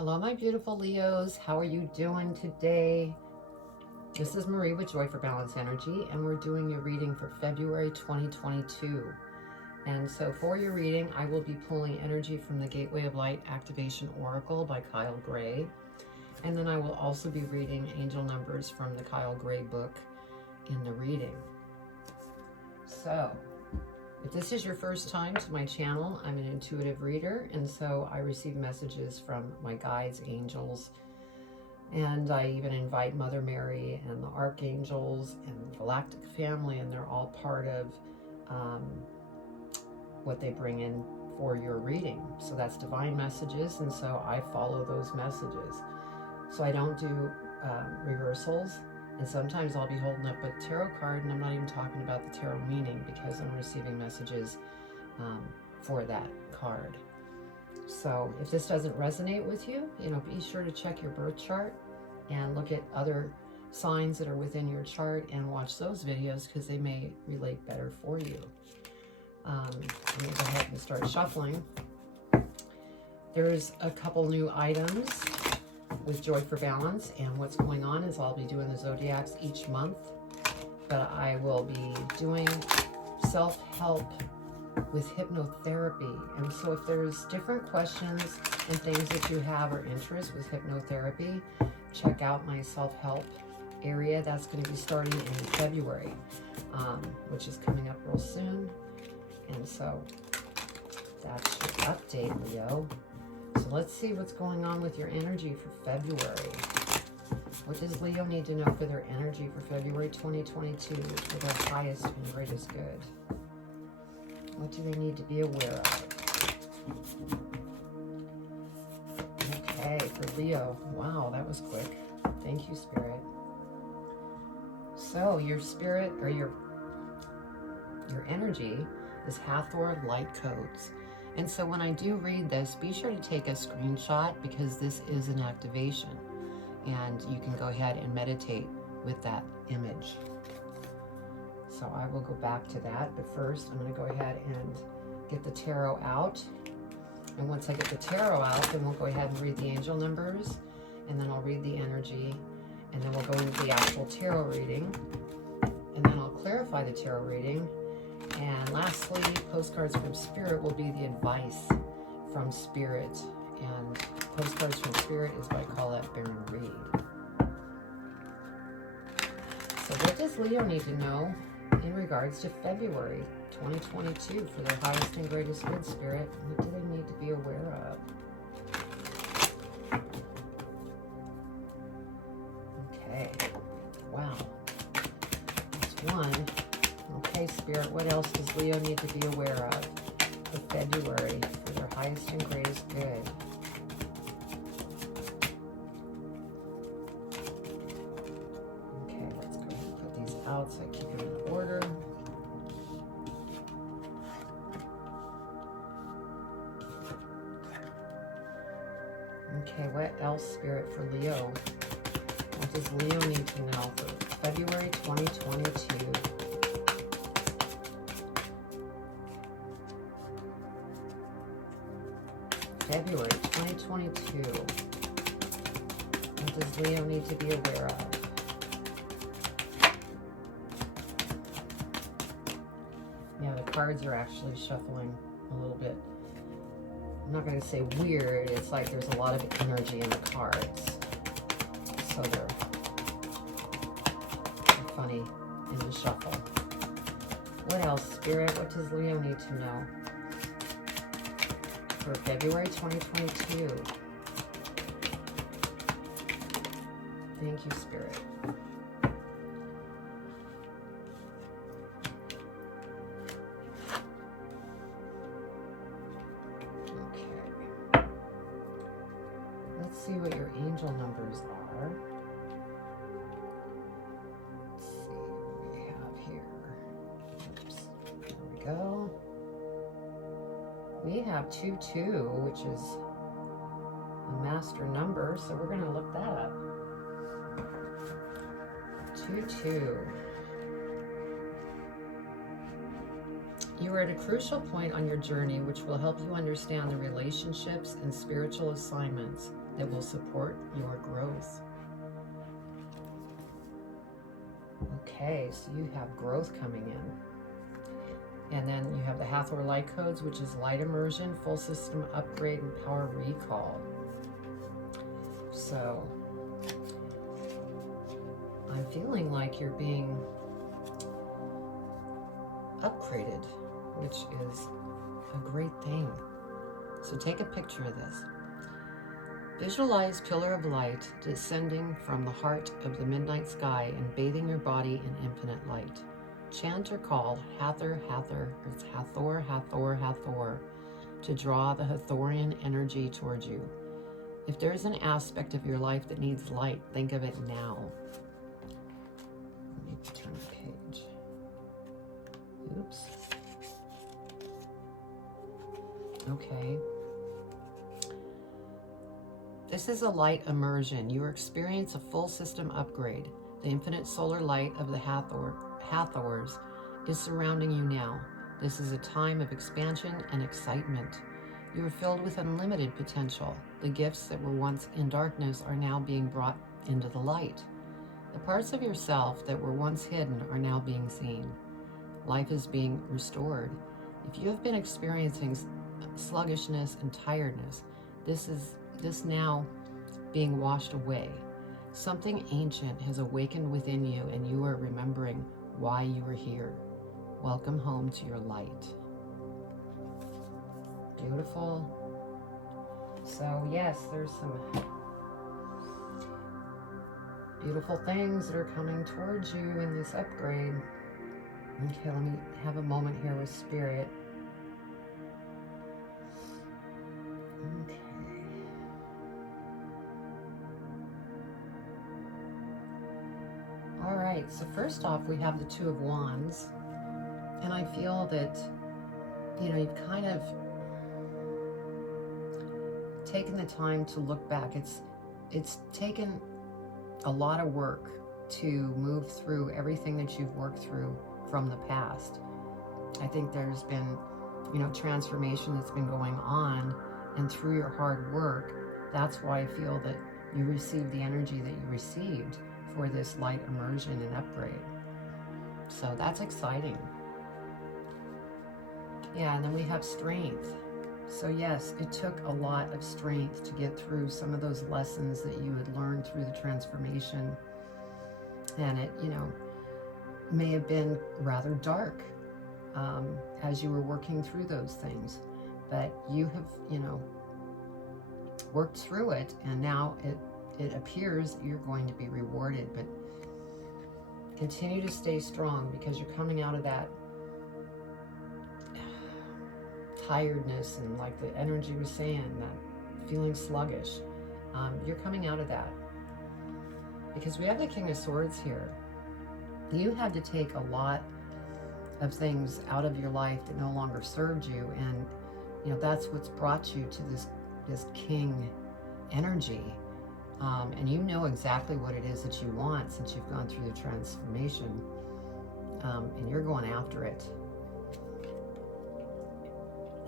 Hello, my beautiful Leos. How are you doing today? This is Marie with Joy for Balance Energy, and we're doing your reading for February 2022. And so for your reading, I will be pulling energy from the Gateway of Light Activation Oracle by Kyle Gray. And then I will also be reading angel numbers from the Kyle Gray book in the reading. So, if this is your first time to my channel, I'm an intuitive reader, and so I receive messages from my guides, angels, and I even invite Mother Mary and the archangels and the galactic family, and they're all part of what they bring in for your reading. So that's divine messages, and so I follow those messages. So I don't do reversals. And sometimes I'll be holding up a tarot card, and I'm not even talking about the tarot meaning because I'm receiving messages for that card. So if this doesn't resonate with you, be sure to check your birth chart and look at other signs that are within your chart and watch those videos because they may relate better for you. I'm going to go ahead and start shuffling. There's a couple new items with Joy for Balance, and what's going on is I'll be doing the Zodiacs each month, but I will be doing self-help with hypnotherapy. And so if there's different questions and things that you have or interest with hypnotherapy, check out my self-help area. That's going to be starting in February, which is coming up real soon. And so that's your update, Leo. So let's see what's going on with your energy for February. What does Leo need to know for their energy for February 2022 for their highest and greatest good? What do they need to be aware of? Okay, for Leo. Wow, that was quick. Thank you, Spirit. So your spirit, or your energy is Hathor light codes. And so when I do read this, be sure to take a screenshot because this is an activation. And you can go ahead and meditate with that image. So I will go back to that. But first, I'm going to go ahead and get the tarot out. And once I get the tarot out, then we'll go ahead and read the angel numbers. And then I'll read the energy. And then we'll go into the actual tarot reading. And then I'll clarify the tarot reading. And lastly, postcards from Spirit will be the advice from Spirit. And postcards from Spirit is by Colette Baron Reed. So what does Leo need to know in regards to February 2022 for their highest and greatest good, Spirit? What do they need to be aware of? Okay. Wow. That's one. Okay, Spirit, what else does Leo need to be aware of for February for their highest and greatest good? Okay, let's go ahead and put these out so I keep them in order. Okay, what else, Spirit, for Leo? What does Leo need to know for February 2022? February 2022. What does Leo need to be aware of? Yeah, the cards are actually shuffling a little bit. I'm not going to say weird. It's like there's a lot of energy in the cards. So they're funny in the shuffle. What else, Spirit? What does Leo need to know for February 2022? Thank you, Spirit. Okay. Let's see what your angel numbers are. Let's see what we have here. Oops. There we go. We have 22, which is a master number, so we're going to look that up. 22. You are at a crucial point on your journey which will help you understand the relationships and spiritual assignments that will support your growth. Okay, so you have growth coming in. And then you have the Hathor light codes, which is light immersion, full system upgrade, and power recall. So I'm feeling like you're being upgraded, which is a great thing. So take a picture of this. Visualize pillar of light descending from the heart of the midnight sky and bathing your body in infinite light. Chant or call Hathor, Hathor, or it's Hathor, Hathor, Hathor, to draw the Hathorian energy towards you. If there's an aspect of your life that needs light, think of it now. Let me turn the page. Oops. Okay. This is a light immersion. You experience a full system upgrade. The infinite solar light of the Hathors is surrounding you now. This is a time of expansion and excitement. You are filled with unlimited potential. The gifts that were once in darkness are now being brought into the light. The parts of yourself that were once hidden are now being seen. Life is being restored. If you have been experiencing sluggishness and tiredness, this now being washed away. Something ancient has awakened within you, and you are remembering why you are here. Welcome home to your light. Beautiful. So yes, there's some beautiful things that are coming towards you in this upgrade. Okay, let me have a moment here with Spirit. Okay. All right, so first off, we have the Two of Wands. And I feel that, you've kind of taken the time to look back. It's taken a lot of work to move through everything that you've worked through from the past. I think there's been, transformation that's been going on, and through your hard work, that's why I feel that you received the energy that you received for this light immersion and upgrade. So that's exciting. Yeah, and then we have strength. So yes, it took a lot of strength to get through some of those lessons that you had learned through the transformation. And it, may have been rather dark as you were working through those things. But you have, worked through it, and now it appears you're going to be rewarded. But continue to stay strong, because you're coming out of that tiredness, and like the energy was saying, that feeling sluggish. You're coming out of that, because we have the King of Swords here. You had to take a lot of things out of your life that no longer served you, and that's what's brought you to this king energy. And you know exactly what it is that you want, since you've gone through the transformation, and you're going after it.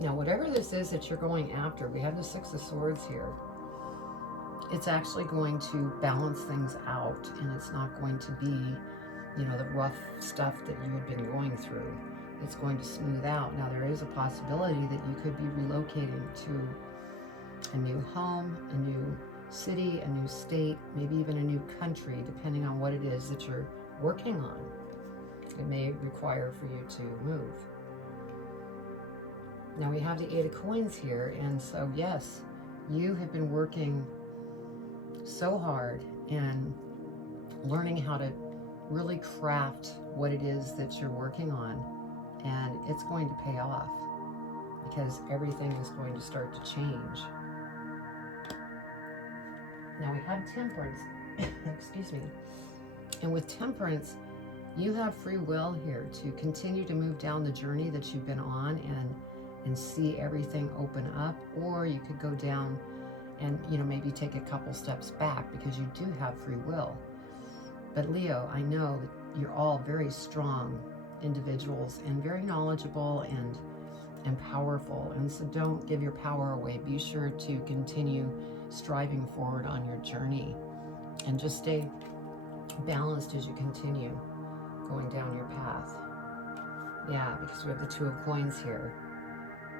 Now, whatever this is that you're going after, we have the Six of Swords here. It's actually going to balance things out, and it's not going to be, the rough stuff that you had been going through. It's going to smooth out. Now, there is a possibility that you could be relocating to a new home, a new city, a new state, maybe even a new country, depending on what it is that you're working on. It may require for you to move. Now we have the Eight of Coins here, and so yes, you have been working so hard and learning how to really craft what it is that you're working on, and it's going to pay off, because everything is going to start to change. Now we have Temperance, excuse me, and with Temperance, you have free will here to continue to move down the journey that you've been on and see everything open up, or you could go down and maybe take a couple steps back, because you do have free will. But Leo, I know that you're all very strong individuals and very knowledgeable, and and powerful. And so don't give your power away. Be sure to continue striving forward on your journey and just stay balanced as you continue going down your path. Yeah, because we have the Two of Coins here.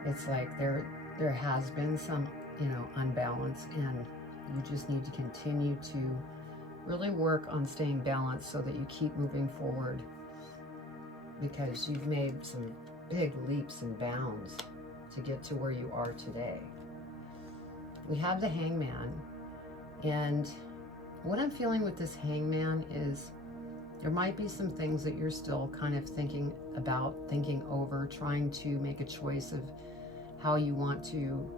It's like there has been some, you know, unbalance, and you just need to continue to really work on staying balanced so that you keep moving forward, because you've made some big leaps and bounds to get to where you are today. We have the Hangman, and what I'm feeling with this Hangman is there might be some things that you're still kind of thinking about, thinking over, trying to make a choice of how you want to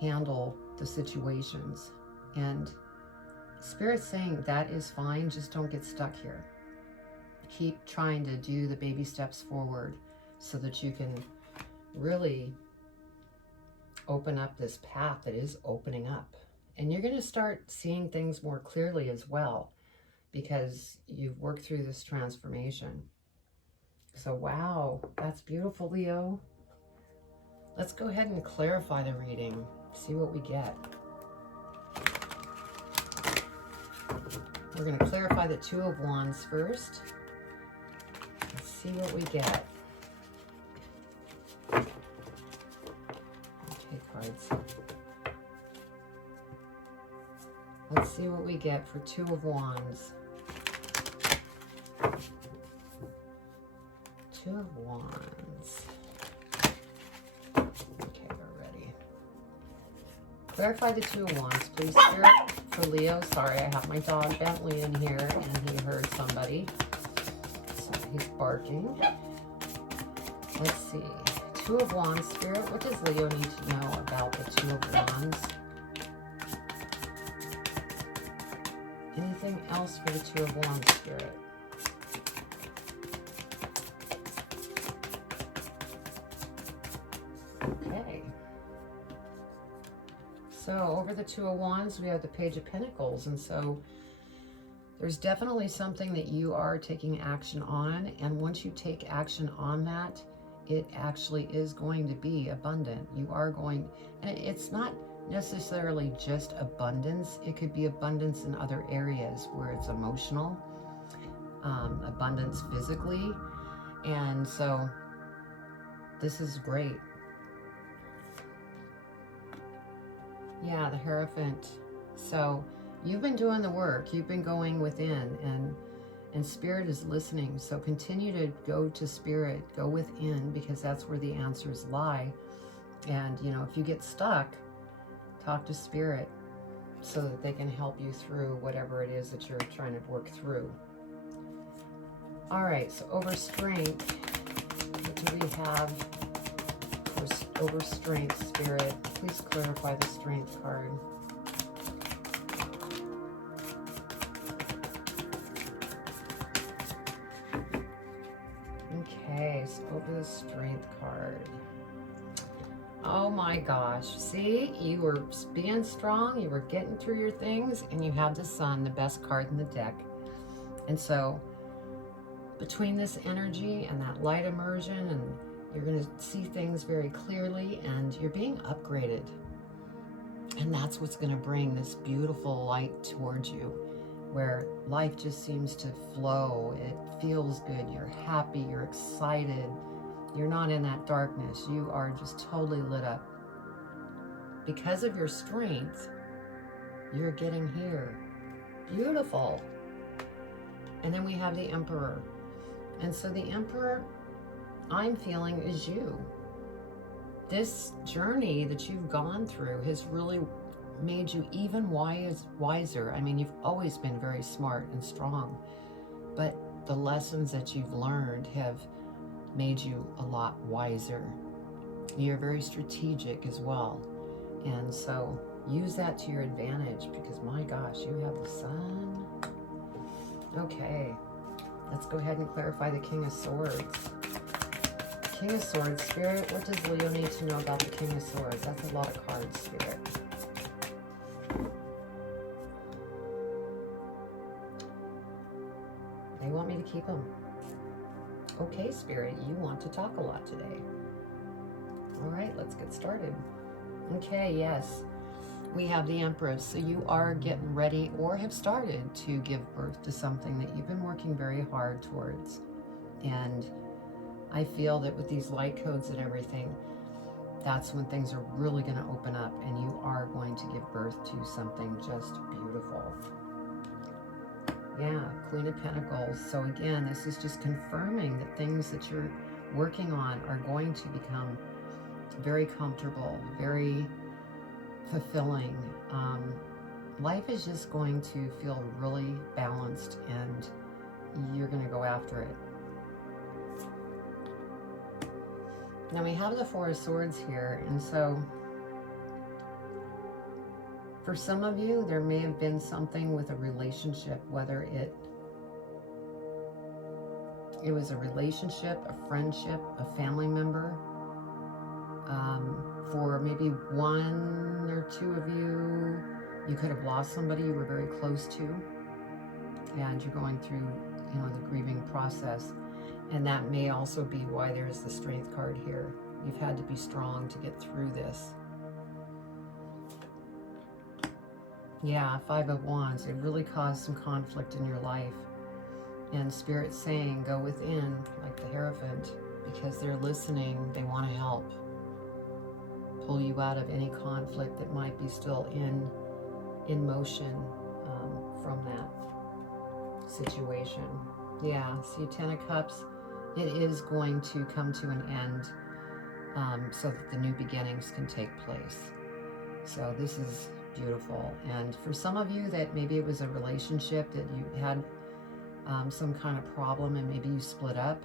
handle the situations. And Spirit's saying that is fine, just don't get stuck here. Keep trying to do the baby steps forward so that you can really open up this path that is opening up. And you're going to start seeing things more clearly as well, because you've worked through this transformation. So wow, that's beautiful, Leo. Let's go ahead and clarify the reading, see what we get. We're going to clarify the Two of Wands first. Let's see what we get. Okay, cards. Let's see what we get for Two of Wands. Two of Wands. Okay, we're ready. Clarify the Two of Wands, please, Spirit, for Leo. Sorry, I have my dog Bentley in here, and he heard somebody. So he's barking. Let's see. Two of Wands, Spirit. What does Leo need to know about the Two of Wands? Anything else for the Two of Wands, Spirit? Okay. So over the Two of Wands, we have the Page of Pentacles. And so there's definitely something that you are taking action on. And once you take action on that, it actually is going to be abundant. You are going, and it's not necessarily just abundance. It could be abundance in other areas where it's emotional, abundance physically. And so this is great. Yeah, the Hierophant. So you've been doing the work. You've been going within, and Spirit is listening. So continue to go to Spirit, go within, because that's where the answers lie. And, you know, if you get stuck, talk to Spirit so that they can help you through whatever it is that you're trying to work through. All right, so over strength, what do we have for over strength, Spirit? Please clarify the strength card. Okay, so over the strength card. Oh my gosh, see, you were being strong, you were getting through your things, and you have the Sun, the best card in the deck. And so between this energy and that light immersion, and you're going to see things very clearly, and you're being upgraded. And that's what's going to bring this beautiful light towards you, where life just seems to flow. It feels good. You're happy. You're excited. You're not in that darkness. You are just totally lit up. Because of your strength, you're getting here. Beautiful. And then we have the Emperor. And so the Emperor, I'm feeling, is you. This journey that you've gone through has really made you even wiser. I mean, you've always been very smart and strong, but the lessons that you've learned have made you a lot wiser. You're very strategic as well. And so use that to your advantage, because my gosh, you have the Sun. Okay, let's go ahead and clarify the King of Swords. King of Swords, Spirit, what does Leo need to know about the King of Swords? That's a lot of cards, Spirit. They want me to keep them. Okay, Spirit, you want to talk a lot today. All right, let's get started. Okay, yes, we have the Empress. So you are getting ready or have started to give birth to something that you've been working very hard towards. And I feel that with these light codes and everything, that's when things are really going to open up and you are going to give birth to something just beautiful. Yeah, Queen of Pentacles. So again, this is just confirming that things that you're working on are going to become very comfortable, very fulfilling. Life is just going to feel really balanced and you're going to go after it. Now we have the Four of Swords here, and so for some of you, there may have been something with a relationship, whether it was a relationship, a friendship, a family member. For maybe one or two of you, you could have lost somebody you were very close to, and you're going through, the grieving process. And that may also be why there's the Strength card here. You've had to be strong to get through this. Yeah, Five of Wands. It really caused some conflict in your life. And Spirit's saying, go within, like the Hierophant, because they're listening. They want to help. Pull you out of any conflict that might be still in motion from that situation. Yeah, see, Ten of Cups. It is going to come to an end so that the new beginnings can take place. So this is beautiful. And for some of you that maybe it was a relationship that you had some kind of problem and maybe you split up,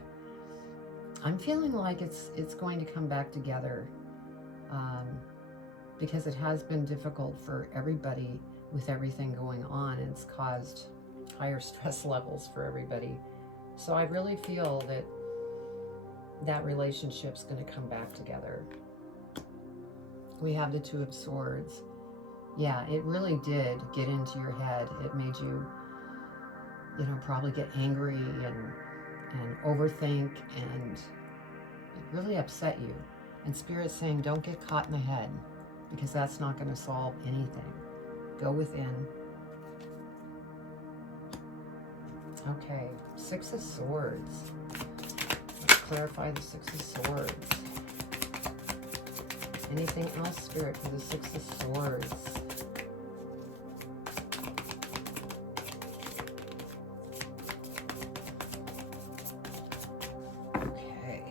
I'm feeling like it's going to come back together because it has been difficult for everybody with everything going on, and it's caused higher stress levels for everybody. So I really feel that relationship's going to come back together. We have the Two of Swords. Yeah, it really did get into your head. It made you, probably get angry and overthink, and it really upset you. And Spirit's saying, don't get caught in the head, because that's not going to solve anything. Go within. Okay, Six of Swords. Let's clarify the Six of Swords. Anything else, Spirit, for the Six of Swords? Okay.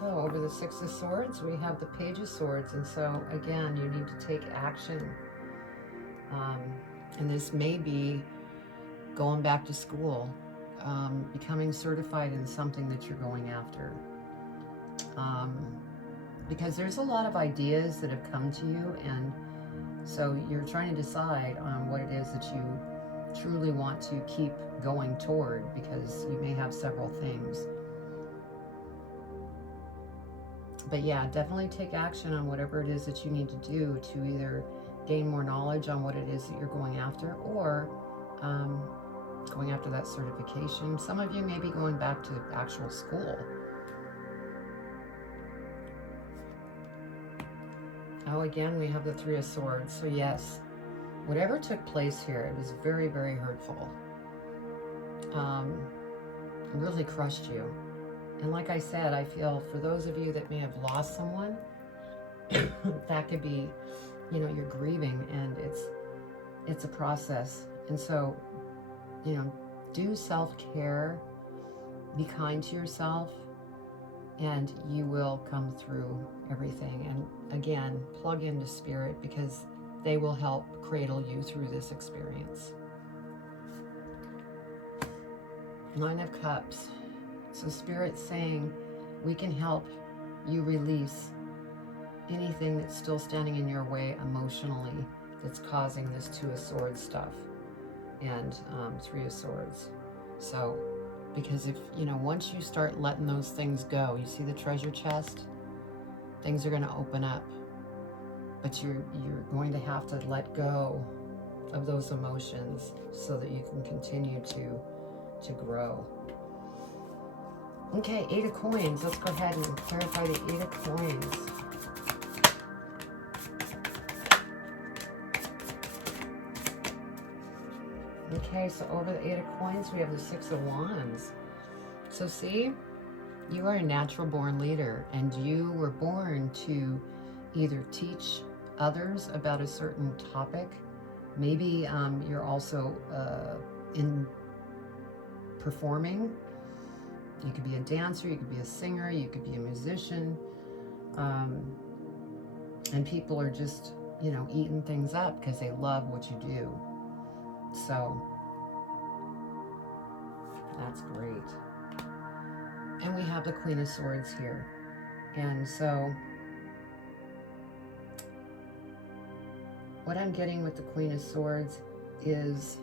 So, over the Six of Swords, we have the Page of Swords. And so, again, you need to take action. And this may be going back to school, becoming certified in something that you're going after. Because there's a lot of ideas that have come to you, and so you're trying to decide on what it is that you truly want to keep going toward, because you may have several things. But yeah, definitely take action on whatever it is that you need to do to either gain more knowledge on what it is that you're going after, or going after that certification. Some of you may be going back to actual school. Oh, again, we have the Three of Swords. So yes, whatever took place here, it was very, very hurtful. It really crushed you. And like I said, I feel for those of you that may have lost someone, that could be, you're grieving, and it's a process. And so, do self-care, be kind to yourself, and you will come through everything. And again, plug into Spirit, because they will help cradle you through this experience. Nine of Cups. So Spirit's saying we can help you release anything that's still standing in your way emotionally that's causing this Two of Swords stuff and Three of Swords. So, because if, once you start letting those things go, you see the treasure chest, things are going to open up, but you're going to have to let go of those emotions so that you can continue to grow. Okay, 8 of coins. Let's go ahead and clarify the 8 of coins. Okay, so over the 8 of coins, we have the 6 of wands. So see, you are a natural born leader, and you were born to either teach others about a certain topic. Maybe you're also in performing. You could be a dancer, you could be a singer, you could be a musician. And people are just, you know, eating things up because they love what you do. So that's great. And we have the Queen of Swords here. And so what I'm getting with the Queen of Swords is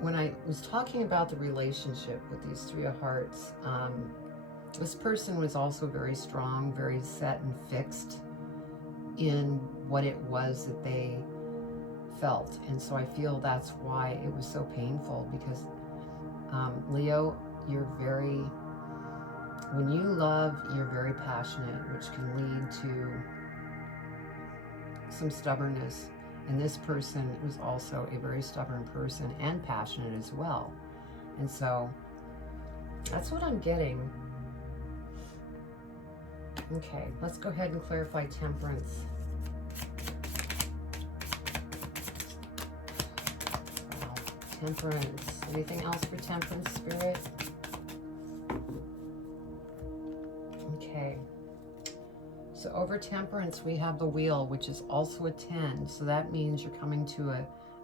when I was talking about the relationship with these 3 of Hearts, this person was also very strong, very set and fixed in what it was that they felt. And so I feel that's why it was so painful, because Leo, you're very, when you love, you're very passionate, which can lead to some stubbornness. And this person was also a very stubborn person and passionate as well. And so that's what I'm getting. Okay, let's go ahead and clarify Temperance. Wow, Temperance. Anything else for Temperance, Spirit? Okay. So over Temperance, we have the Wheel, which is also a 10. So that means you're coming to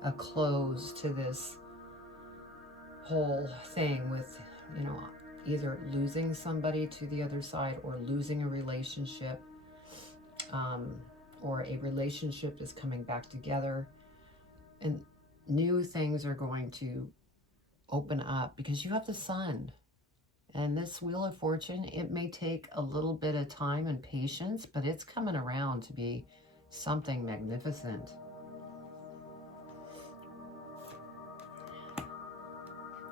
a close to this whole thing with, you know, either losing somebody to the other side or losing a relationship, or a relationship is coming back together, and new things are going to open up because you have the Sun. And this Wheel of Fortune, it may take a little bit of time and patience, but it's coming around to be something magnificent.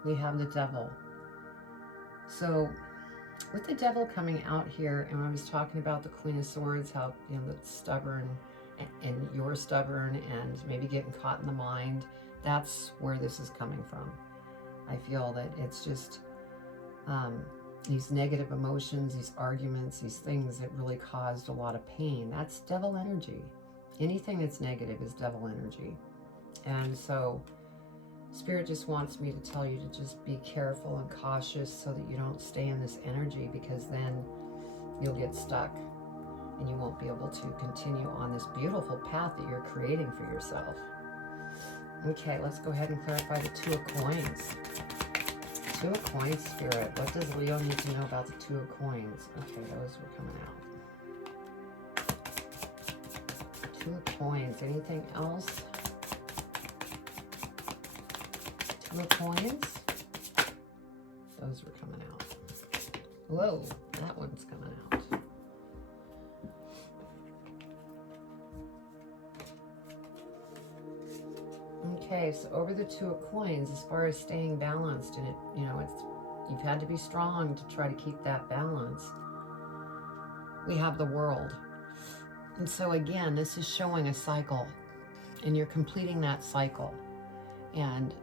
We have the Devil. So with the Devil coming out here, and I was talking about the Queen of Swords, how, you know, that's stubborn, and you're stubborn and maybe getting caught in the mind, that's where this is coming from. I feel that it's just these negative emotions, these arguments, these things that really caused a lot of pain. That's devil energy. Anything that's negative is devil energy. And so Spirit just wants me to tell you to just be careful and cautious so that you don't stay in this energy, because then you'll get stuck and you won't be able to continue on this beautiful path that you're creating for yourself. Okay, let's go ahead and clarify the 2 of Coins. 2 of Coins, Spirit. What does Leo need to know about the 2 of Coins? Okay, those were coming out. 2 of Coins. Anything else? 2 of Coins. Those were coming out. Whoa, that one's coming out. Okay, so over the 2 of Coins, as far as staying balanced, and it, you know, you've had to be strong to try to keep that balance. We have the World. And so again, this is showing a cycle, and you're completing that cycle. And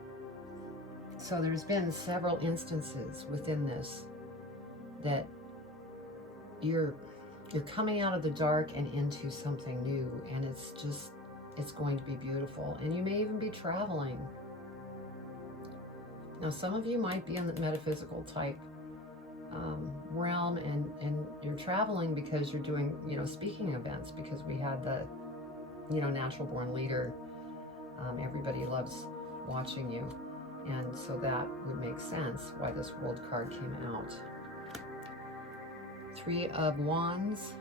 so there's been several instances within this that you're coming out of the dark and into something new, and it's going to be beautiful. And you may even be traveling. Now, some of you might be in the metaphysical type realm, and you're traveling because you're doing, you know, speaking events, because we had the, you know, natural born leader. Everybody loves watching you. And so that would make sense why this World card came out. 3 of Wands.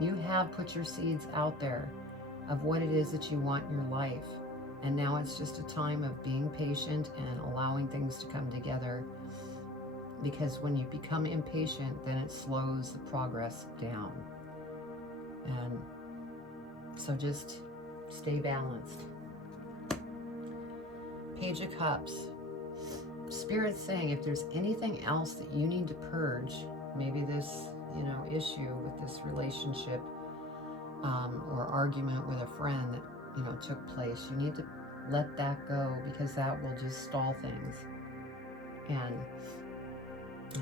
You have put your seeds out there of what it is that you want in your life. And now it's just a time of being patient and allowing things to come together. Because when you become impatient, then it slows the progress down. And so just Stay balanced. Page of Cups. Spirit's saying if there's anything else that you need to purge, maybe this, issue with this relationship or argument with a friend that, took place, you need to let that go, because that will just stall things. And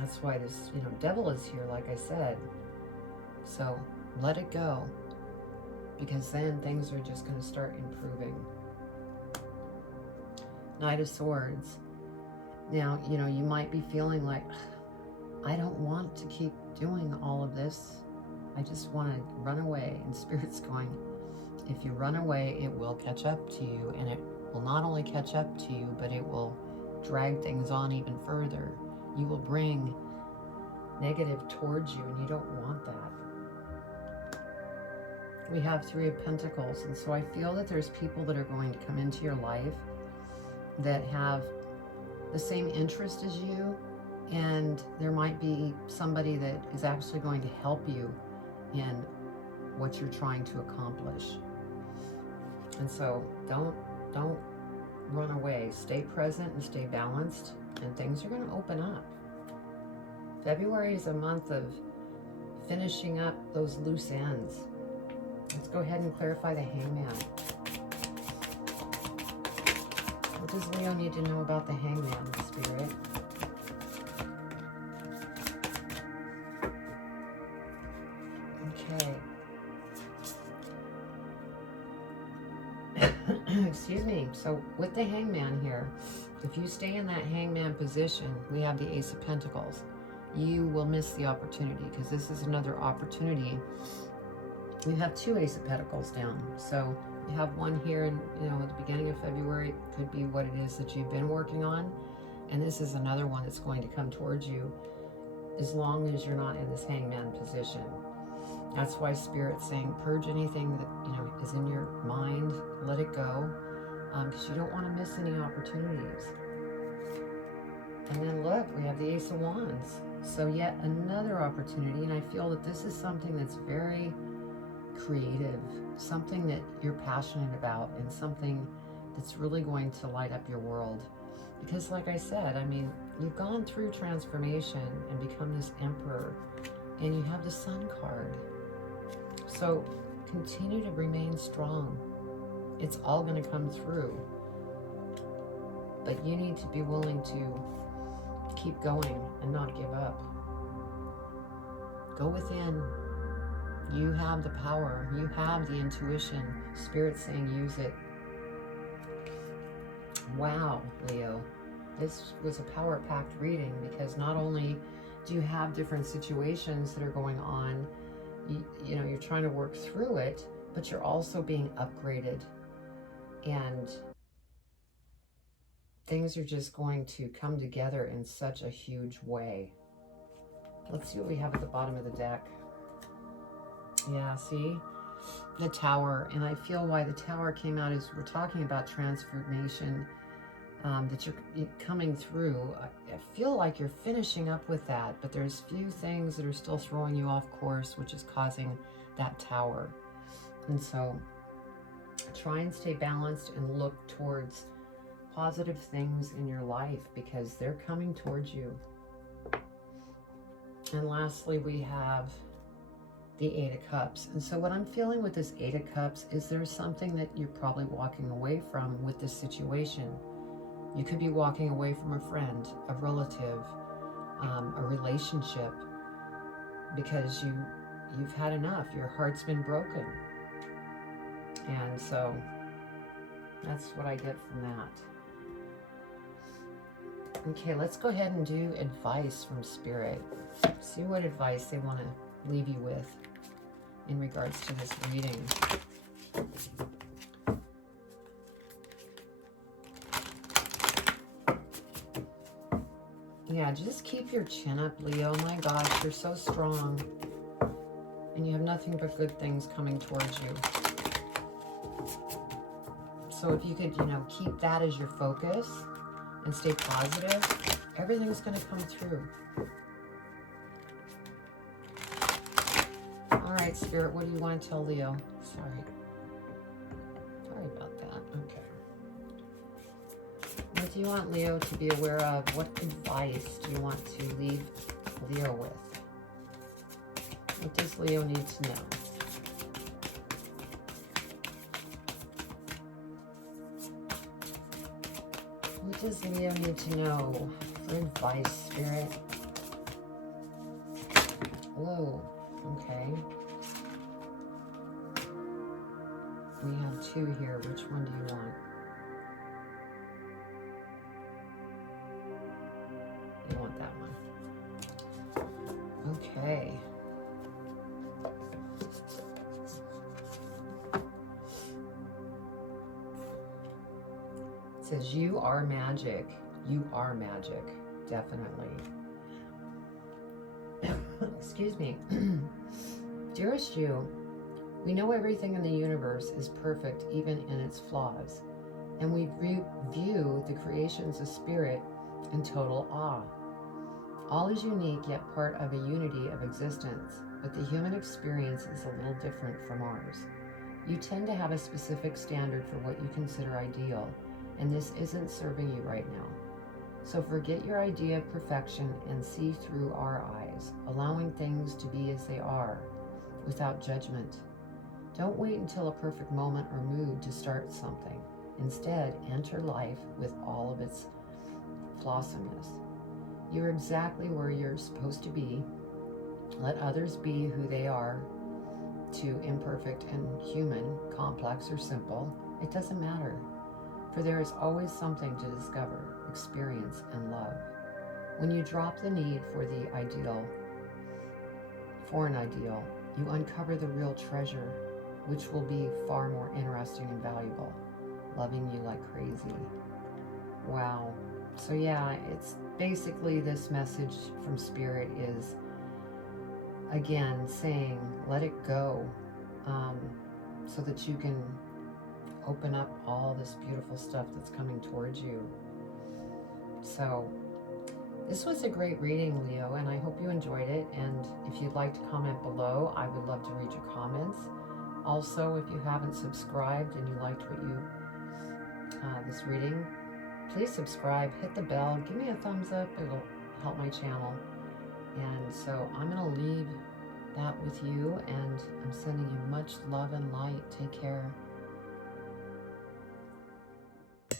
that's why this, devil is here, like I said. So let it go, because then things are just going to start improving. Knight of Swords. Now, you might be feeling like, I don't want to keep doing all of this. I just want to run away. And Spirit's going, if you run away, it will catch up to you. And it will not only catch up to you, but it will drag things on even further. You will bring negative towards you, and you don't want that. We have Three of Pentacles. And so I feel that there's people that are going to come into your life that have the same interest as you, and there might be somebody that is actually going to help you in what you're trying to accomplish. And so don't run away. Stay present and stay balanced, and things are going to open up. February is a month of finishing up those loose ends. Let's go ahead and clarify the Hangman. What does Leo need to know about the Hangman, Spirit? Okay. Excuse me. So with the Hangman here, if you stay in that Hangman position, we have the Ace of Pentacles. You will miss the opportunity, because this is another opportunity. You have two Ace of Pentacles down. So you have one here, and at the beginning of February, it could be what it is that you've been working on. And this is another one that's going to come towards you, as long as you're not in this Hangman position. That's why Spirit's saying purge anything that is in your mind, let it go, because you don't want to miss any opportunities. And then look, we have the Ace of Wands. So yet another opportunity, and I feel that this is something that's very creative, something that you're passionate about, and something that's really going to light up your world. Because like I said, you've gone through transformation and become this emperor, and you have the Sun card. So continue to remain strong. It's all going to come through. But you need to be willing to keep going and not give up. Go within. You have the power. You have the intuition. Spirit's saying use it. Wow, Leo. This was a power-packed reading, because not only do you have different situations that are going on, you're trying to work through it, but you're also being upgraded. And things are just going to come together in such a huge way. Let's see what we have at the bottom of the deck. Yeah, see? The Tower. And I feel why the Tower came out is we're talking about transformation, that you're coming through. I feel like you're finishing up with that, but there's few things that are still throwing you off course, which is causing that Tower. And so try and stay balanced and look towards positive things in your life, because they're coming towards you. And lastly, we have the Eight of Cups. And so what I'm feeling with this Eight of Cups is there's something that you're probably walking away from with this situation. You could be walking away from a friend, a relative, a relationship, because you've had enough. Your heart's been broken. And so that's what I get from that. Okay, let's go ahead and do advice from Spirit. See what advice they want to leave you with in regards to this reading. Yeah, just keep your chin up, Leo. My gosh, you're so strong. And you have nothing but good things coming towards you. So if you could, keep that as your focus and stay positive, everything's going to come through. All right, Spirit, what do you want to tell Leo? Sorry. do you want Leo to be aware of? What advice do you want to leave Leo with? What does Leo need to know? What does Leo need to know for advice, Spirit? Whoa, okay. We have two here. Which one do you want? You want that one. Okay. It says, you are magic. You are magic. Definitely. Excuse me. Dearest you, we know everything in the universe is perfect, even in its flaws. And we view the creations of spirit in total awe. All is unique, yet part of a unity of existence, but the human experience is a little different from ours. You tend to have a specific standard for what you consider ideal, and this isn't serving you right now. So forget your idea of perfection and see through our eyes, allowing things to be as they are, without judgment. Don't wait until a perfect moment or mood to start something. Instead, enter life with all of its flawsomeness. You're exactly where you're supposed to be. Let others be who they are, to imperfect and human, complex or simple. It doesn't matter, for there is always something to discover, experience, and love. When you drop the need for an ideal, you uncover the real treasure, which will be far more interesting and valuable, loving you like crazy. Wow. So yeah, it's basically this message from Spirit is, again, saying, let it go, so that you can open up all this beautiful stuff that's coming towards you. So this was a great reading, Leo, and I hope you enjoyed it. And if you'd like to comment below, I would love to read your comments. Also, if you haven't subscribed and you liked what you this reading, please subscribe, hit the bell, give me a thumbs up. It'll help my channel. And so I'm going to leave that with you, and I'm sending you much love and light. Take care.